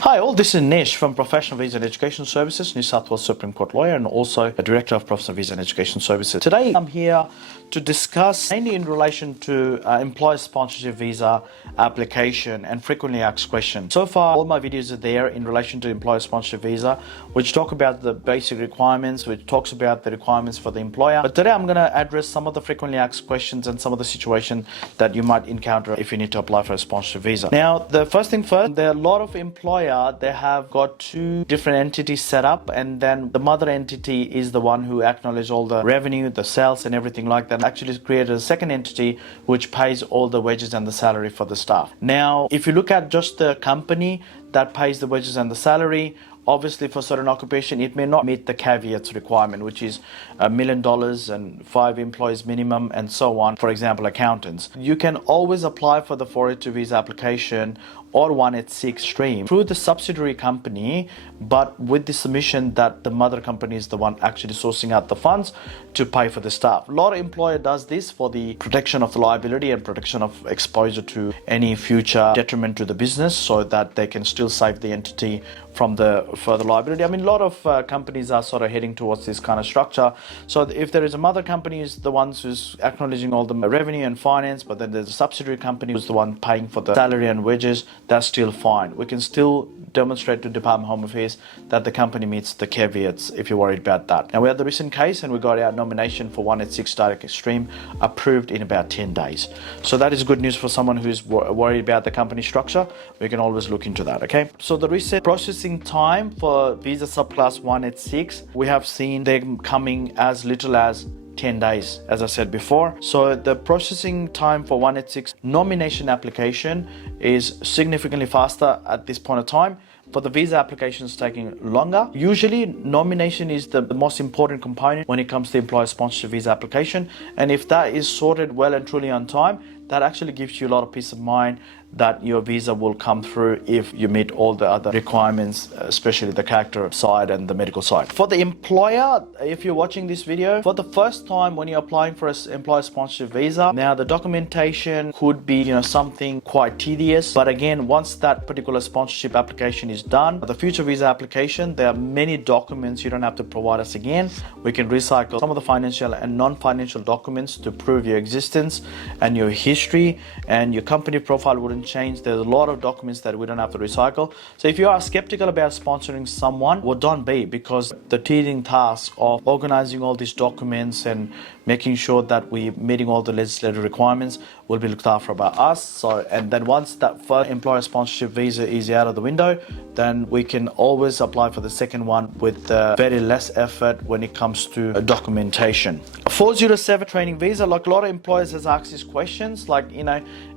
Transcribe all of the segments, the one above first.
Hi all, this is Nish from Professional Visa and Education Services, New South Wales Supreme Court lawyer and also a Director of Professional Visa and Education Services. Today I'm here to discuss mainly in relation to employer sponsorship visa application and frequently asked questions. So far all my videos are there in relation to employer sponsorship visa, which talk about the basic requirements, which talks about the requirements for the employer. But today I'm going to address some of the frequently asked questions and some of the situations that you might encounter if you need to apply for a sponsorship visa. Now the first thing first, there are a lot of employers they have got two different entities set up, and then the mother entity is the one who acknowledges all the revenue, the sales and everything like that. Actually created a second entity which pays all the wages and the salary for the staff. Now if you look at just the company that pays the wages and the salary, obviously for certain occupation it may not meet the caveats requirement, which is $1 million and 5 employees minimum and so on. For example, accountants. You can always apply for the 482 visa application or 186 stream through the subsidiary company, but with the submission that the mother company is the one actually sourcing out the funds to pay for the staff. A lot of employer does this for the protection of the liability and protection of exposure to any future detriment to the business, so that they can still save the entity from the further liability. I mean, a lot of companies are sort of heading towards this kind of structure. So if there is a mother company is the ones who's acknowledging all the revenue and finance, but then there's a subsidiary company who's the one paying for the salary and wages, that's still fine. We can still demonstrate to Department of Home Affairs that the company meets the caveats if you're worried about that. Now we had the recent case and we got our nomination for 186 direct extreme approved in about 10 days. So that is good news for someone who's worried about the company structure. We can always look into that, okay? So the recent processing time for visa subclass 186, we have seen them coming as little as 10 days, as I said before. So the processing time for 186 nomination application is significantly faster at this point of time. For the visa applications taking longer. Usually nomination is the most important component when it comes to employer sponsorship visa application, and if that is sorted well and truly on time, that actually gives you a lot of peace of mind that your visa will come through if you meet all the other requirements, especially the character side and the medical side. For the employer, if you're watching this video for the first time when you're applying for an employer sponsorship visa, now the documentation could be something quite tedious, but again, once that particular sponsorship application is done, the future visa application, there are many documents you don't have to provide us again. We can recycle some of the financial and non-financial documents to prove your existence and your history, and your company profile wouldn't change. There's a lot of documents that we don't have to recycle. So if you are skeptical about sponsoring someone, well, don't be, because the tedious task of organizing all these documents and making sure that we're meeting all the legislative requirements will be looked after by us. So, and then once that first employer sponsorship visa is out of the window, then we can always apply for the second one with very less effort when it comes to documentation. 407 training visa, like a lot of employers has asked these questions, like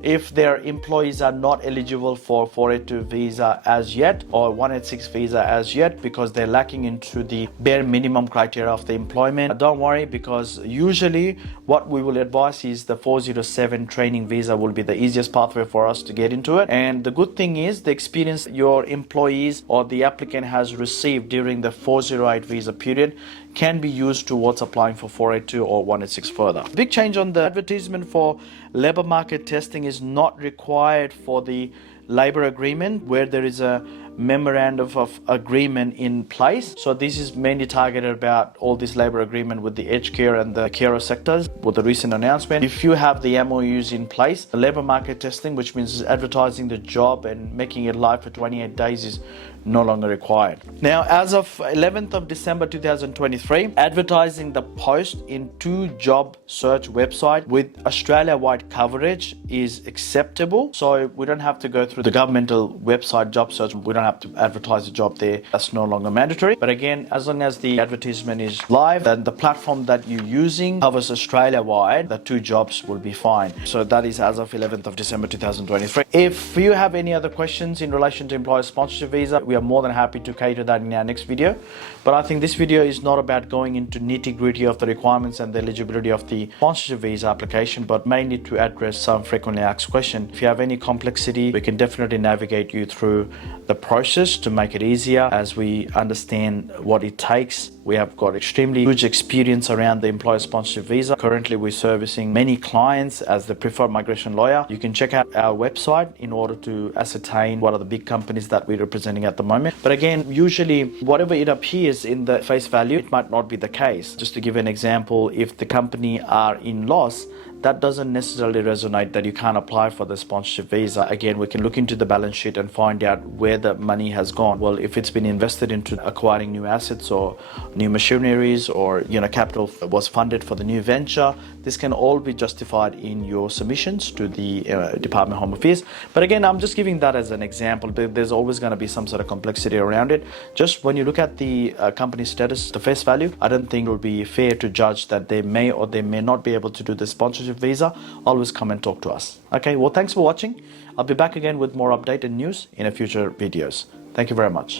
if their employees are not eligible for 482 visa as yet or 186 visa as yet because they're lacking into the bare minimum criteria of the employment. Don't worry, because usually what we will advise is the 407 training visa will be the easiest pathway for us to get into it. And the good thing is the experience your employees or the applicant has received during the 408 visa period can be used towards applying for 482 or 186 further. Big change on the advertisement for labor market testing is not required for the labor agreement where there is a memorandum of agreement in place. So this is mainly targeted about all this labor agreement with the aged care and the carer sectors with the recent announcement. If you have the MOUs in place, the labor market testing, which means advertising the job and making it live for 28 days, is no longer required. Now, as of 11th of December 2023, advertising the post in 2 job search websites with Australia-wide coverage is acceptable. So we don't have to go through the governmental website job search. We don't have to advertise the job there. That's no longer mandatory. But again, as long as the advertisement is live, then the platform that you're using covers Australia-wide, the 2 jobs will be fine. So that is as of 11th of December 2023. If you have any other questions in relation to employer sponsorship visa, we are more than happy to cater that in our next video. But I think this video is not about going into nitty-gritty of the requirements and the eligibility of the sponsorship visa application, but mainly to address some frequently asked questions. If you have any complexity, we can definitely navigate you through the process to make it easier as we understand what it takes. We have got extremely huge experience around the employer sponsorship visa. Currently, we're servicing many clients as the preferred migration lawyer. You can check out our website in order to ascertain what are the big companies that we're representing at the moment. But again, usually whatever it appears in the face value, it might not be the case. Just to give an example, if the company are in loss, that doesn't necessarily resonate that you can't apply for the sponsorship visa. Again, we can look into the balance sheet and find out where the money has gone. Well, if it's been invested into acquiring new assets or new machineries, or capital was funded for the new venture, this can all be justified in your submissions to the Department of Home Affairs. But again, I'm just giving that as an example. There's always going to be some sort of complexity around it. Just when you look at the company status, the face value, I don't think it would be fair to judge that they may or they may not be able to do the sponsorship visa. Always come and talk to us. Okay, well, thanks for watching. I'll be back again with more updated news in a future videos. Thank you very much.